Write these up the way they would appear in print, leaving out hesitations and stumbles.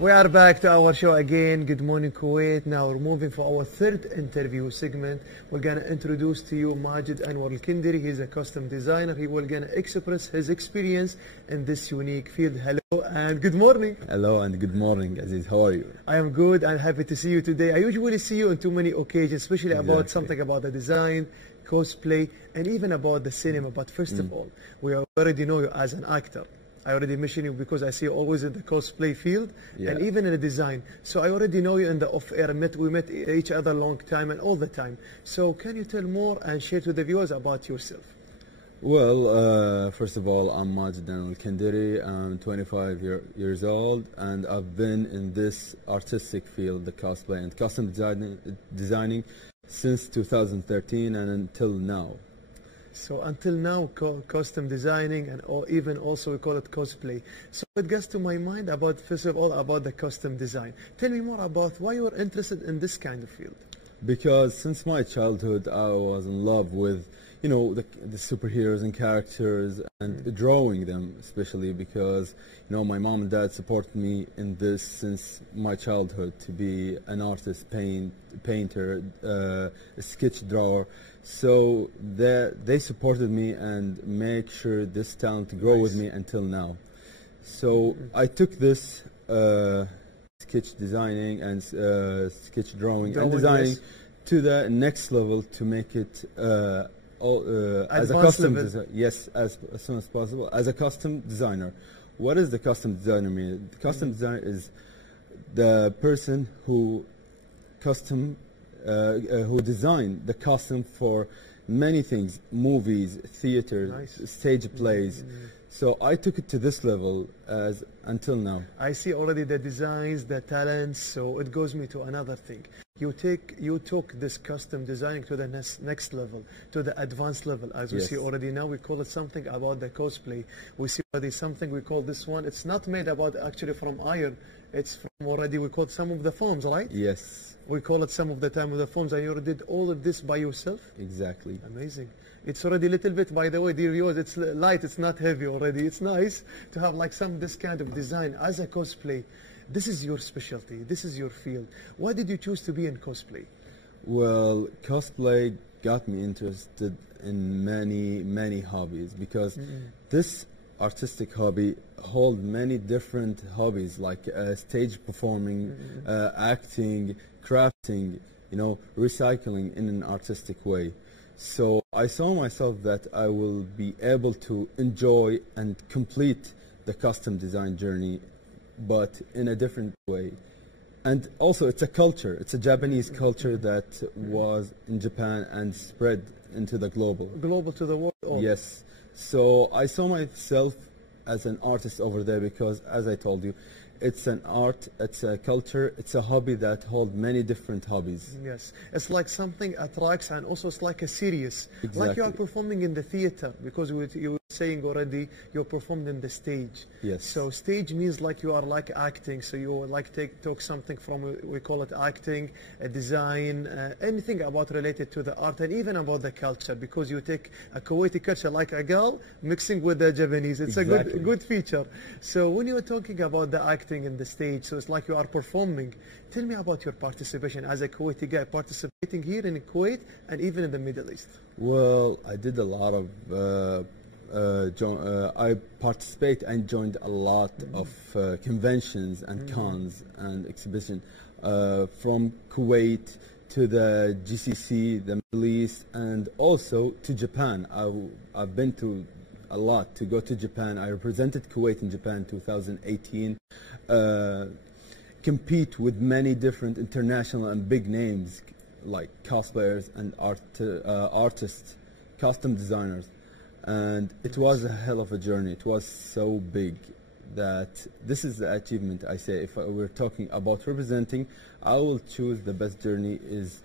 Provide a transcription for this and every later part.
We are back to our show again. Good morning, Kuwait. Now we're moving for our third interview segment. We're gonna introduce to you Majed and Alkanderi. He's a custom designer. He will gonna express his experience in this unique field. Hello and good morning. Hello and good morning, Aziz. How are you? I am good and happy to see you today. I usually see you on too many occasions, especially about something about the design, cosplay, and even about the cinema. But first of all, we already know you as an actor. I already mentioned you because I see you always in the cosplay field and even in the design. So I already know you in the off-air. We met each other a long time and all the time. So can you tell more and share to the viewers about yourself? Well, first of all, I'm Majed Alkanderi. I'm 25 years old, and I've been in this artistic field, the cosplay and custom designing since 2013 and until now. So until now, custom designing and even also we call it cosplay. So it gets to my mind about, first of all, about the custom design. Tell me more about why you are interested in this kind of field. Because since my childhood, I was in love with, you know, the superheroes and characters and drawing them, especially because, you know, my mom and dad supported me in this since my childhood to be an artist, painter, a sketch drawer. So they supported me and make sure this talent to grow with me until now. So I took this sketch designing and sketch drawing and designing to the next level to make it as a custom designer. Yes, as soon as possible. As a custom designer. What does the custom designer mean? The custom designer is the person who designed the costume for many things, movies, theater, stage plays. So I took it to this level until now. I see already the designs, the talents, so it goes me to another thing. You took this custom designing to the next level, to the advanced level. As we see already now, we call it something about the cosplay. We see already something we call this one. It's not made about actually from iron. It's from already, we call it some of the foams, right? Yes. We call it some of the time of the foams, and you already did all of this by yourself? Exactly. Amazing. It's already a little bit, by the way, dear viewers, it's light, it's not heavy already. It's nice to have like this kind of design as a cosplay. This is your specialty, this is your field. Why did you choose to be in cosplay? Well, cosplay got me interested in many hobbies because this artistic hobby hold many different hobbies like stage performing, acting, crafting, you know, recycling in an artistic way. So I saw myself that I will be able to enjoy and complete the custom design journey, but in a different way. And also it's a culture, it's a Japanese culture that was in Japan and spread into the global to the world. Yes. So I saw myself as an artist over there because, as I told you, it's an art, it's a culture, it's a hobby that holds many different hobbies. Yes, it's like something attracts and also it's like a series. Exactly. Like you are performing in the theater because you were saying already you performed in the stage. Yes. So stage means like you are like acting, so you like talk something from, we call it acting, a design, anything about related to the art and even about the culture because you take a Kuwaiti culture like a girl mixing with the Japanese. It's a good feature. So when you were talking about the acting in the stage, so it's like you are performing. Tell me about your participation as a Kuwaiti guy participating here in Kuwait and even in the Middle East. Well, I did a lot of I participate and joined a lot of conventions and cons and exhibitions from Kuwait to the GCC, the Middle East, and also to Japan. I've been to a lot to go to Japan. I represented Kuwait in Japan 2018. Compete with many different international and big names like cosplayers and artists, custom designers. And it was a hell of a journey. It was so big that this is the achievement. I say if we're talking about representing, I will choose the best journey is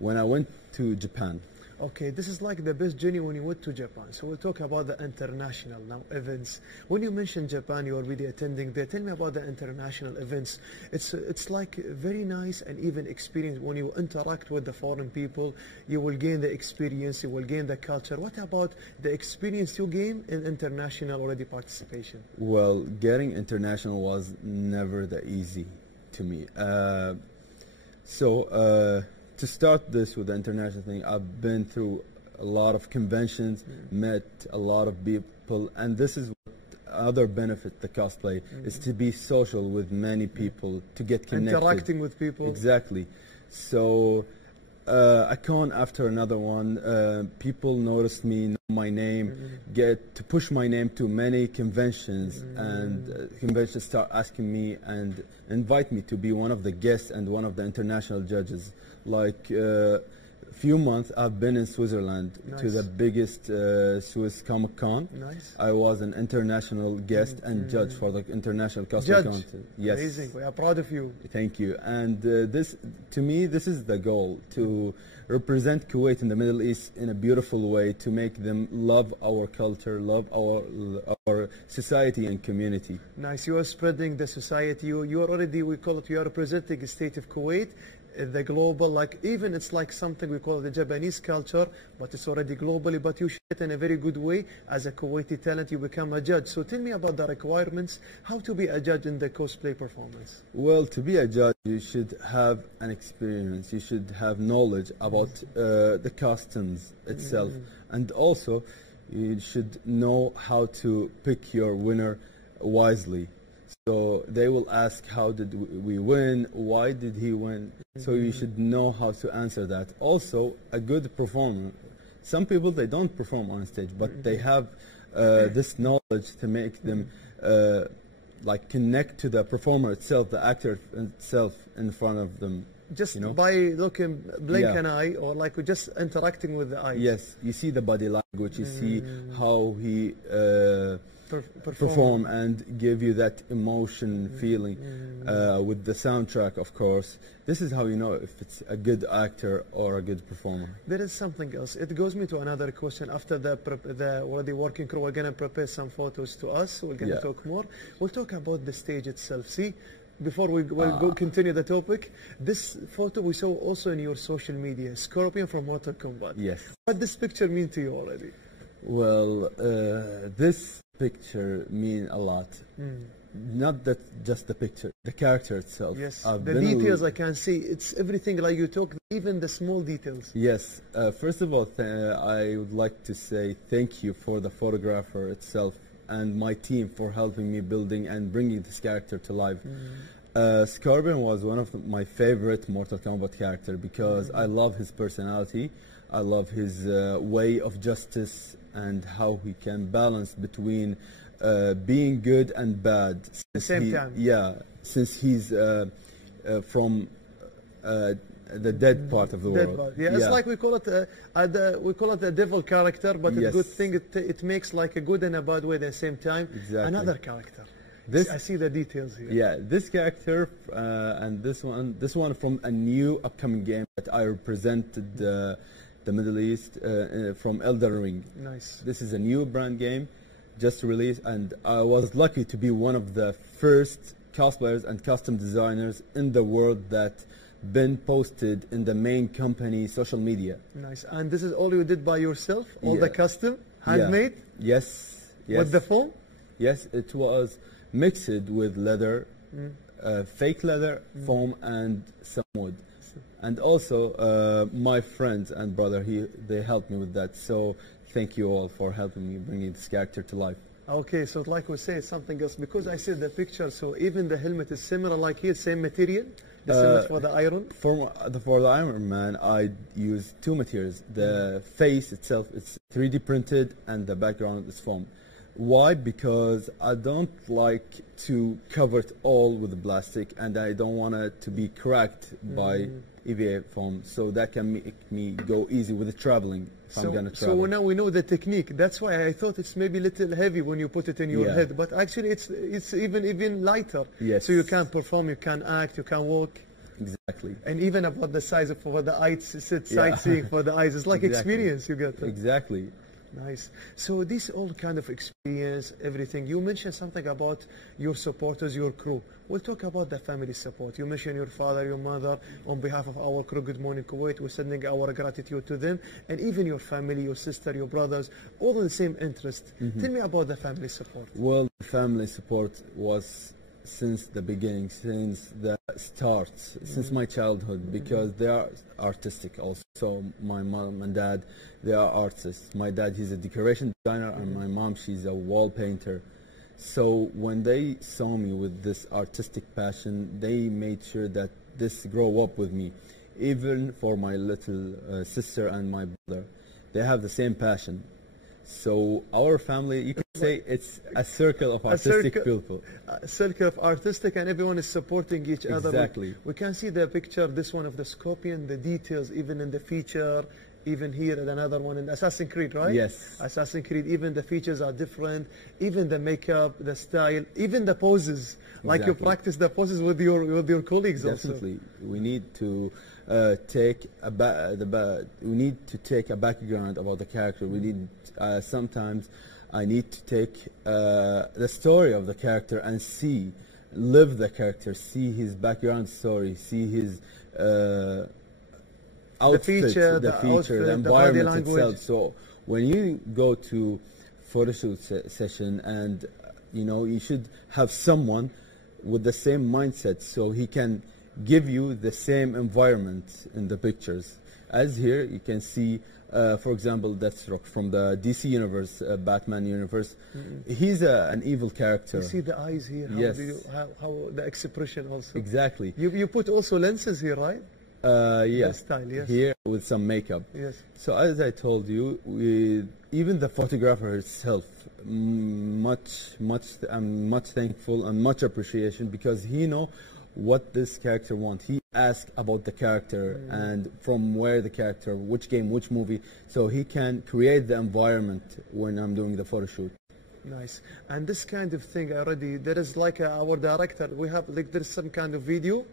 when I went to Japan. Okay, this is like the best journey when you went to Japan. So we'll talk about the international now events. When you mentioned Japan, you already attending there. Tell me about the international events. It's like very nice and even experience when you interact with the foreign people. You will gain the experience. You will gain the culture. What about the experience you gain in international already participation? Well, getting international was never that easy to me. To start this with the international thing, I've been through a lot of conventions, met a lot of people, and this is what other benefit the cosplay is, to be social with many people, to get connected. Interacting with people. Exactly. So a con after another one, people noticed me, know my name, get to push my name to many conventions, and conventions start asking me and invite me to be one of the guests and one of the international judges. Like a few months I've been in Switzerland to the biggest Swiss Comic Con. Nice. I was an international guest and judge for the international cosplay contest. Yes. Amazing. We are proud of you. Thank you. And this, to me, this is the goal, to represent Kuwait in the Middle East in a beautiful way, to make them love our culture, love our society and community. Nice. You are spreading the society. You are already, we call it, you are representing the state of Kuwait, the global, like even it's like something we call the Japanese culture, but it's already globally, but you share it in a very good way. As a Kuwaiti talent, you become a judge. So tell me about the requirements, how to be a judge in the cosplay performance. Well, to be a judge, you should have an experience, you should have knowledge about the costumes itself, and also you should know how to pick your winner wisely. So they will ask, how did we win? Why did he win? So you should know how to answer that. Also, a good performer. Some people, they don't perform on stage, but they have this knowledge to make them like connect to the performer itself, the actor itself in front of them. Just by looking, blink an eye, or like just interacting with the eyes. Yes, you see the body language, you see how he perform and give you that emotion feeling with the soundtrack, of course. This is how you know if it's a good actor or a good performer. There is something else. It goes me to another question. After the already working crew, we're going to prepare some photos to us. We're going to talk more. We'll talk about the stage itself. See, before we go continue the topic, this photo we saw also in your social media, Scorpion from Mortal Kombat. Yes. What does this picture mean to you already? Well, this picture mean a lot. Not that just the picture, the character itself. Yes, the details I can see. It's everything like you talk, even the small details. Yes. First of all, I would like to say thank you for the photographer itself and my team for helping me building and bringing this character to life. Scorpion was one of my favorite Mortal Kombat character because I love his personality. I love his way of justice and how he can balance between being good and bad. At the same time. Yeah, since he's from the dead part of the world. Yeah, it's like we call it a devil character, but a good thing. It makes like a good and a bad way at the same time. Exactly. Another character. I see the details here. Yeah, this character and this one from a new upcoming game that I represented the Middle East from Elden Ring. Nice. This is a new brand game just released, and I was lucky to be one of the first cosplayers and custom designers in the world that been posted in the main company social media. Nice. And this is all you did by yourself? All the custom? Handmade? Yes. With the foam? Yes, it was mixed with leather, fake leather, foam, and some wood. And also my friends and brother, they helped me with that. So thank you all for helping me bringing this character to life. Okay, so like we say something else, because I see the picture, so even the helmet is similar, like here, same material, the same for the iron? For the Iron Man, I use two materials. The face itself, it's 3D printed, and the background is foam. Why? Because I don't like to cover it all with plastic, and I don't want it to be cracked by EVA foam, so that can make me go easy with the traveling if I'm going to travel. So now we know the technique. That's why I thought it's maybe a little heavy when you put it in your head, but actually it's even lighter. Yes. So you can perform, you can act, you can walk. Exactly. And even about the size of for the eyes, sightseeing for the eyes, it's like experience you get. Exactly. Nice. So this all kind of experience, everything. You mentioned something about your supporters, your crew. We'll talk about the family support. You mentioned your father, your mother. On behalf of our crew, Good Morning Kuwait, we're sending our gratitude to them. And even your family, your sister, your brothers, all in the same interest. Tell me about the family support. Well, family support was since the beginning, since the start, since my childhood, because they are artistic also. So my mom and dad, they are artists. My dad, he's a decoration designer, and my mom, she's a wall painter. So when they saw me with this artistic passion, they made sure that this grow up with me. Even for my little sister and my brother, they have the same passion. So our family, you could say it's a circle of artistic people. A circle of artistic, and everyone is supporting each other. Exactly. We can see the picture, this one of the scorpion, the details, even in the feature, even here and another one in Assassin's Creed, right? Yes. Assassin's Creed, even the features are different, even the makeup, the style, even the poses. Like you practice the poses with your colleagues. Definitely. Also. We need to take a background about the character. We need sometimes I need to take the story of the character and live the character, see his background story, see his outfit, the environment itself. So when you go to photo shoot session, and you should have someone with the same mindset, so he can give you the same environment in the pictures. As here you can see, for example, Deathstroke from the DC universe, Batman universe. He's an evil character. You see the eyes here. How yes. How the expression also. Exactly. You put also lenses here, right? Yes. Style, yes. Here with some makeup. Yes. So as I told you, even the photographer itself, I'm much thankful and much appreciation, because he know what this character wants. He asks about the character and from where the character, which game, which movie, so he can create the environment when I'm doing the photo shoot. Nice. And this kind of thing already, there is like our director, we have like there's some kind of video.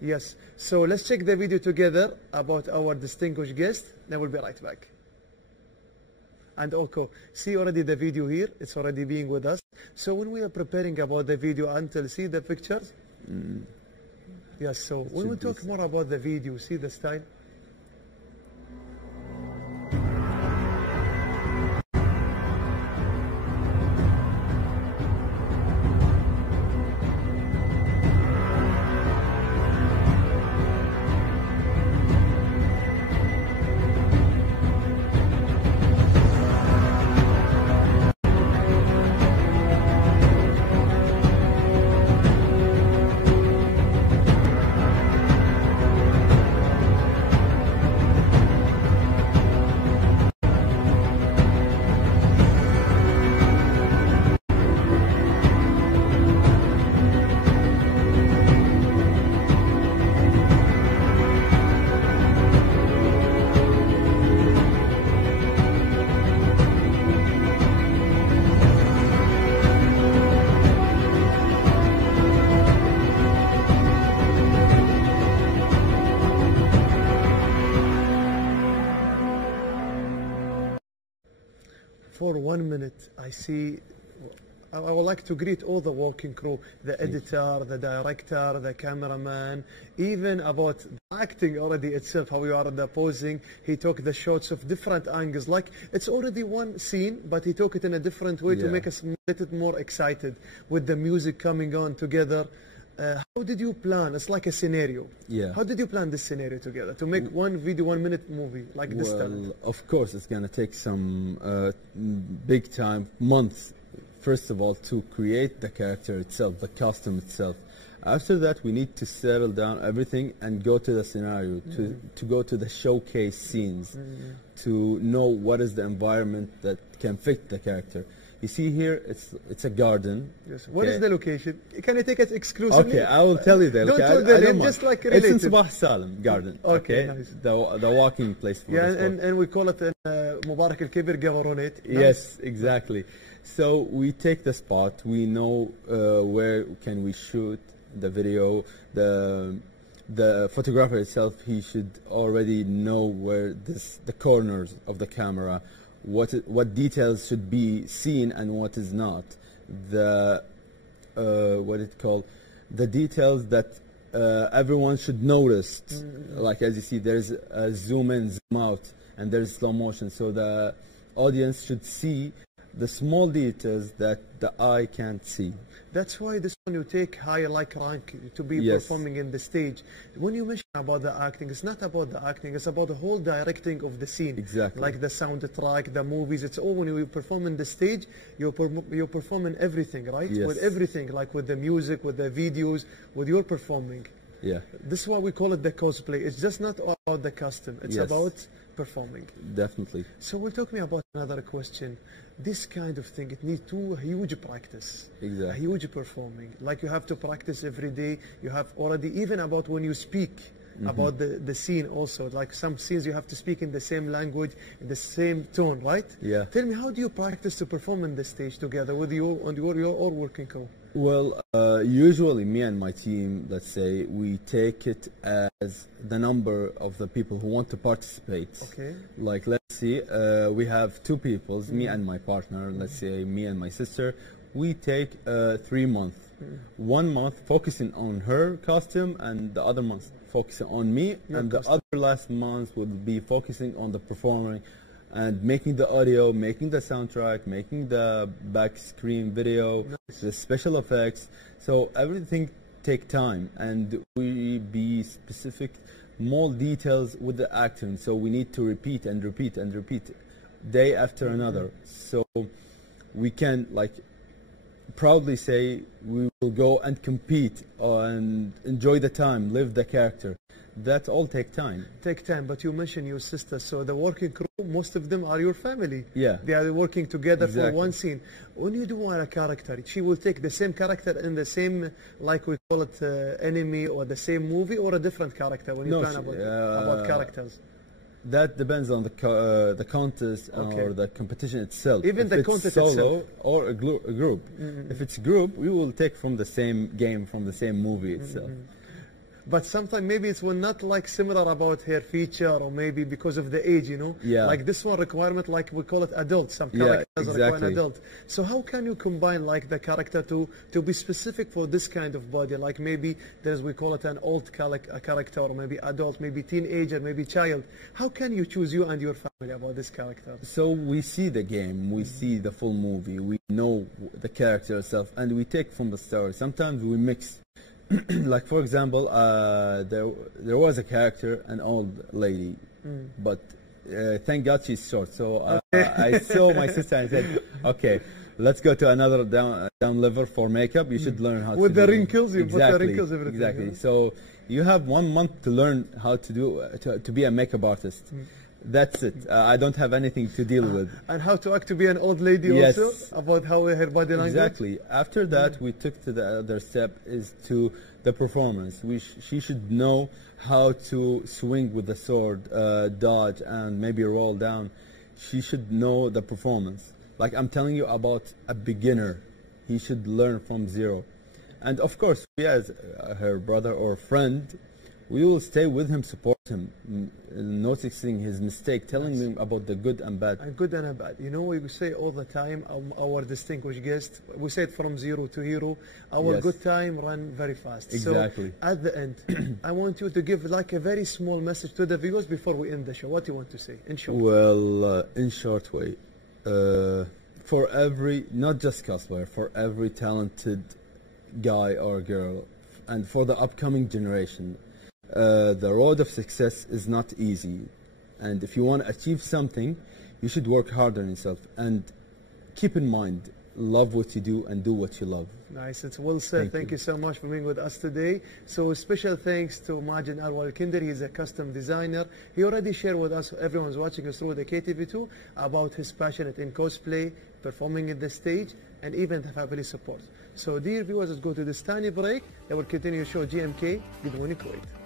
Yes. So let's check the video together about our distinguished guest. Then we'll be right back. And okay, see already the video here. It's already being with us. So when we are preparing about the video until see the pictures. Yes. So when we talk more about the video, see the style. For 1 minute, I would like to greet all the working crew, the editor, the director, the cameraman, even about the acting already itself, how you are the posing. He took the shots of different angles, like it's already one scene, but he took it in a different way to make us a little more excited with the music coming on together. How did you plan? It's like a scenario. Yeah. How did you plan this scenario together to make one video, 1 minute movie like this time? Well, of course, it's going to take some big time, months, first of all, to create the character itself, the costume itself. After that, we need to settle down everything and go to the scenario, to go to the showcase scenes, to know what is the environment that can fit the character. You see here, it's a garden. Yes. What is the location? Can you take it exclusively? Okay, I will tell you that. Don't tell the name, just like related. It's in Sabah Salim Garden. Okay, nice. the walking place. For and we call it in Mubarak al-Kibir Gawaronate. Yes, exactly. So we take the spot. We know where can we shoot the video, the photographer itself, he should already know where the corners of the camera, what details should be seen and what is not. The what it called, the details that everyone should notice. Like as you see, there's a zoom in, zoom out, and there's slow motion. So the audience should see the small details that the eye can't see. That's why this one you take higher like rank to be performing in the stage. When you mention about the acting, it's not about the acting, it's about the whole directing of the scene. Exactly. Like the soundtrack, the movies, it's all when you perform in the stage, you're performing everything, right? Yes. With everything, like with the music, with the videos, with your performing. Yeah. This is why we call it the cosplay. It's just not about the costume, it's about performing. Definitely. So we'll talk me about another question. This kind of thing, it needs huge practice. Exactly. A huge performing. Like you have to practice every day. You have already, even about when you speak, about the scene also. Like some scenes you have to speak in the same language, in the same tone, right? Yeah. Tell me, how do you practice to perform on the stage together with you and your all working crew? Well, usually me and my team, let's say, we take it as the number of the people who want to participate. Okay. Like, let's see, we have two people, me and my partner, let's say me and my sister. We take 3 months. 1 month focusing on her costume, and the other month focusing on me, and the other last month will be focusing on the performing and making the audio, making the soundtrack, making the back screen video, the special effects. So everything take time, and we be specific, more details with the acting. So we need to repeat and repeat and repeat, day after another. So we can like proudly say we will go and compete and enjoy the time, live the character. That all take time. Take time, but you mentioned your sister, so the working crew, most of them are your family. Yeah. They are working together for one scene. When you do a character, she will take the same character in the same, like we call it, enemy, or the same movie, or a different character when you plan about characters? That depends on the contest or the competition itself. Even if the contest solo itself. or a group. If it's group, we will take from the same game, from the same movie itself. But sometimes maybe it's not like similar about her feature, or maybe because of the age, you know? Yeah. Like this one requirement, like we call it adult. Some characters require adult. So how can you combine like the character to be specific for this kind of body? Like maybe we call it an old character, or maybe adult, maybe teenager, maybe child. How can you choose, you and your family, about this character? So we see the game, we see the full movie, we know the character itself, and we take from the story. Sometimes we mix. Like for example, there was a character, an old lady, but thank God she's short. So I saw my sister and said, okay, let's go to another down level for makeup. You should learn how with to the do wrinkles. You put the wrinkles, everything. Exactly. Yeah. So you have 1 month to learn how to do to be a makeup artist. That's it. I don't have anything to deal with. And how to act to be an old lady also? About how her body language? Exactly. After that, we took to the other step is to the performance. She should know how to swing with the sword, dodge, and maybe roll down. She should know the performance. Like I'm telling you about a beginner. He should learn from zero. And of course, we as her brother or friend, we will stay with him, support him, noticing his mistake, telling him about the good and bad. And good and bad. You know, we say all the time, our distinguished guest, we said from zero to hero, our good time run very fast. Exactly. So at the end, I want you to give like a very small message to the viewers before we end the show. What do you want to say, in short? Well, in short way, for every, not just cosplayer, for every talented guy or girl, and for the upcoming generation, the road of success is not easy, and if you want to achieve something, you should work hard on yourself, and keep in mind, love what you do and do what you love. Nice, it's well said. Thank you so much for being with us today. So special thanks to Majed Alkanderi. He's a custom designer. He already shared with us, everyone's watching us through the KTV2, about his passion in cosplay, performing in the stage, and even the family support. So dear viewers, let's go to this tiny break. I will continue show GMK. Good morning, Kuwait.